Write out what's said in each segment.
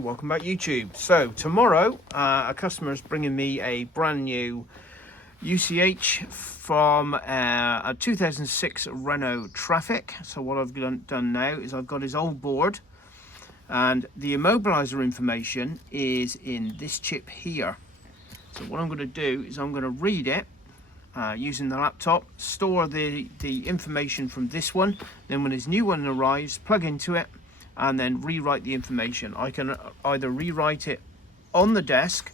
Welcome back YouTube. So tomorrow a customer is bringing me a brand new UCH from a 2006 Renault Trafic. So what I've done now is I've got his old board, and the Immobiliser information is in this chip here. So what I'm going to do is I'm going to read it using the laptop, store the information from this one, then when his new one arrives, plug into it, and then rewrite the information. I can either rewrite it on the desk,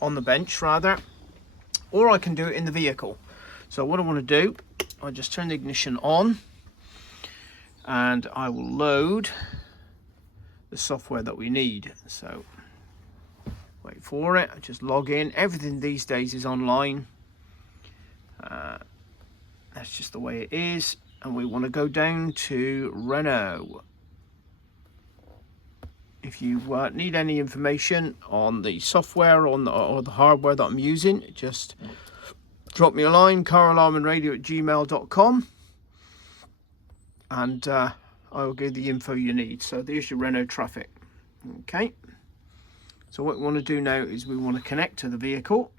on the bench rather, or I can do it in the vehicle. So what I want to do, I just turn the ignition on and I will load the software that we need. So wait for it, just log in. Everything these days is online. That's just the way it is. And we want to go down to Renault. If you need any information on the software or the hardware that I'm using, just drop me a line, caralarmanradio@gmail.com, and I will give the info you need. So there's your Renault Trafic. Okay, so what we want to do now is we want to connect to the vehicle.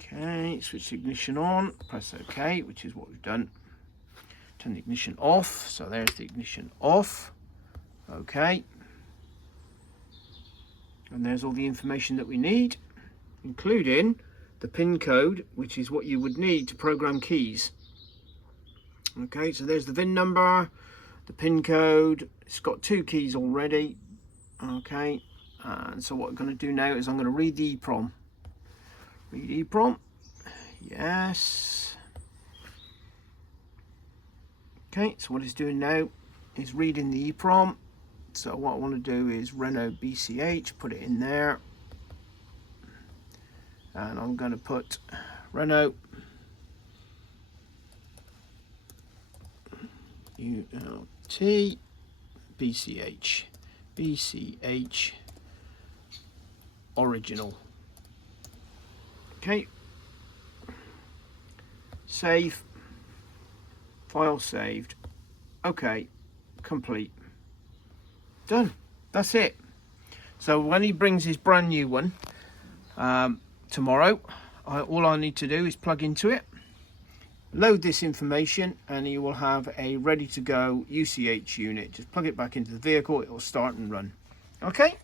Okay, switch the ignition on, press OK, which is what we've done. Turn the ignition off, so there's the ignition off. Okay, and there's all the information that we need, including the pin code, which is what you would need to program keys. Okay, so there's the VIN number, the pin code. It's got 2 keys already. Okay, and so what I'm going to do now is I'm going to read the EEPROM. Read EEPROM, yes. Okay, so what it's doing now is reading the EEPROM. So what I want to do is Renault BCH, put it in there. And I'm going to put Renault ULT BCH original. Okay, save, file saved. Okay, complete, done. That's it. So when he brings his brand new one tomorrow, all I need to do is plug into it, load this information, and he will have a ready to go UCH unit. Just plug it back into the vehicle, it will start and run. Okay,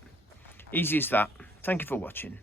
easy as that. Thank you for watching.